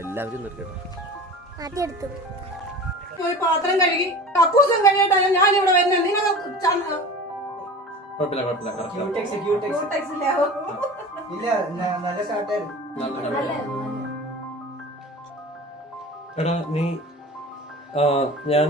എല്ലാവരും പോയി പാത്രം കഴുകി കക്കൂസം കഴിയട്ടെ ഞാൻ ഇവിടെ വരുന്നത്. നിങ്ങൾ എടാ നീ ഞാൻ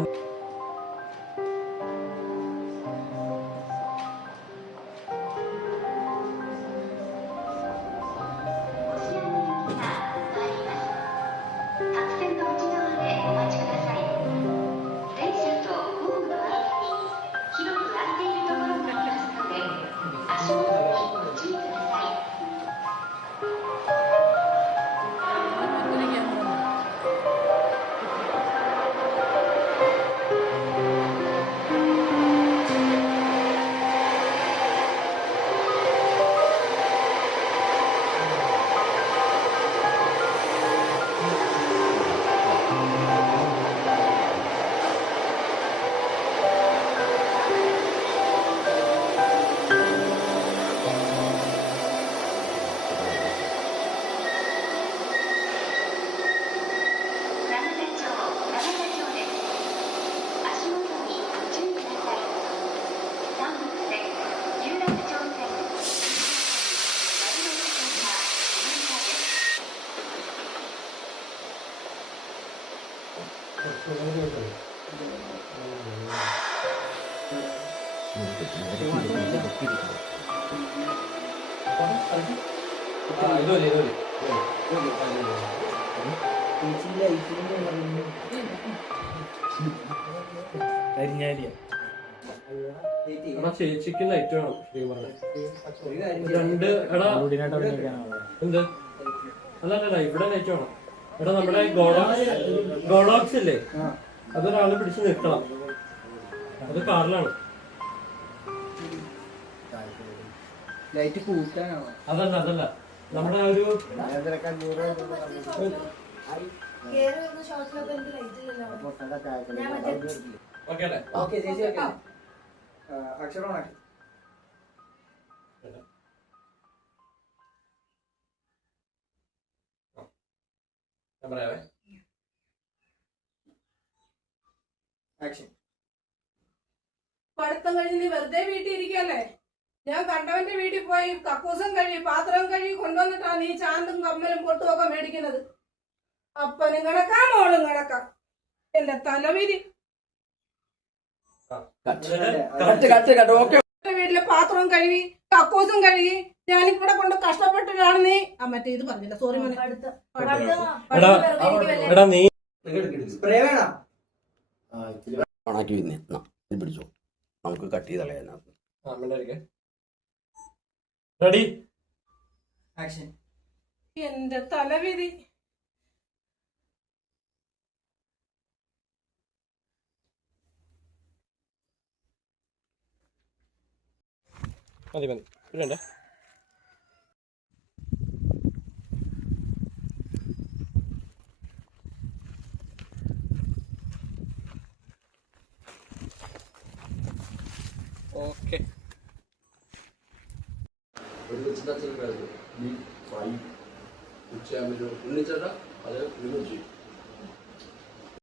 ചേച്ചിക്ക് ലൈറ്റ് വേണം. രണ്ട് എന്ത് അല്ല ഇവിടെ ലൈറ്റ് വേണം. എടാ നമ്മുടെ ഗോളോക്സ് ഇല്ലേ, അതൊരാള് പിടിച്ച് നിൽക്കണം. അത് കാറിലാണ്. അതല്ല നമ്മുടെ ഒരു പഠിത്തം കഴിഞ്ഞ് നീ വെറുതെ വീട്ടിൽ ഇരിക്കല്ലേ? ഞാൻ കണ്ടവന്റെ വീട്ടിൽ പോയി കക്കൂസം കഴുകി പാത്രം കഴുകി കൊണ്ടുവന്നിട്ടാണ് നീ ചാന്തും കമ്മലും പൊട്ടും ഒക്കെ മേടിക്കുന്നത്. അപ്പനും കിടക്കാം മോളും കിടക്കാം. എന്റെ തലവിധി. വീട്ടിലെ പാത്രവും കഴുകി കക്കൂസും കഴുകി ഞാനിവിടെ കൊണ്ട് കഷ്ടപ്പെട്ടിട്ടാണ് നീ മറ്റേ ഇത് പറഞ്ഞില്ല. സോറി മോനെ. പിടിച്ചോ, നമുക്ക് കട്ട് ചെയ്ത് കളയാനകത്ത്. Ready action. എന്റെ തലവിധി. മതി ഇടണ്ടേ? ഓക്കെ. ഉച്ചയാകുമ്പോൾ ഉണ്ണിച്ചേട്ടാ അത് വിനോദ് ചെയ്യും.